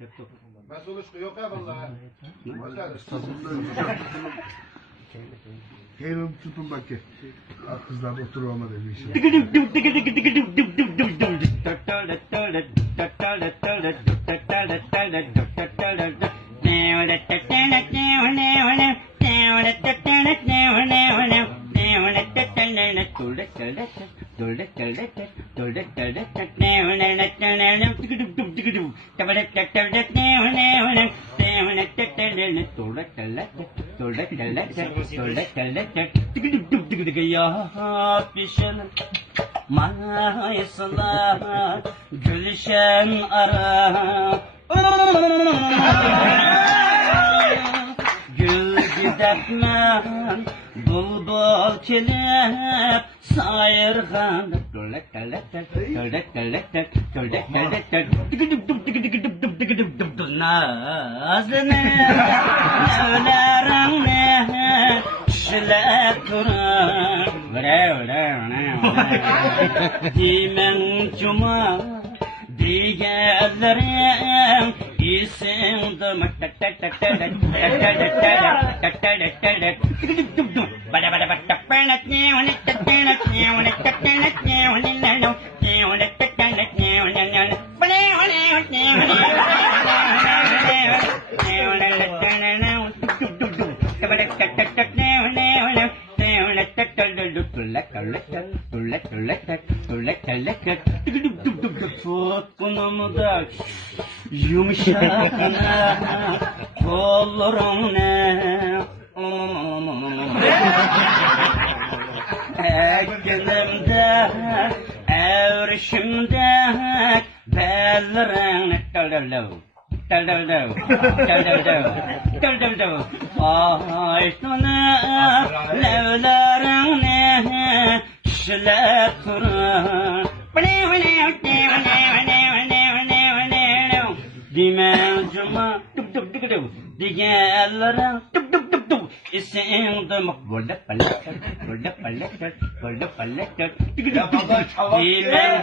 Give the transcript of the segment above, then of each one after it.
Mesul yok ya vallahi. Keyfim tutun bak ki. Kızlar oturma demiş. Mayıslar gülşen ara gül gidetmen bulbul kelep sayırgan nazını evlerini şilep durur dimen cuma diğerlerim isimdim tutkunumda yumuşakına kollarım ne eklimde evrişimde bellerin ay sana levlerini şilep durur Dimen cuma diğerlerin isimdim burada palak dimen cuma diğerlerin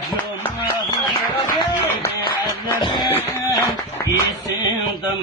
isimdim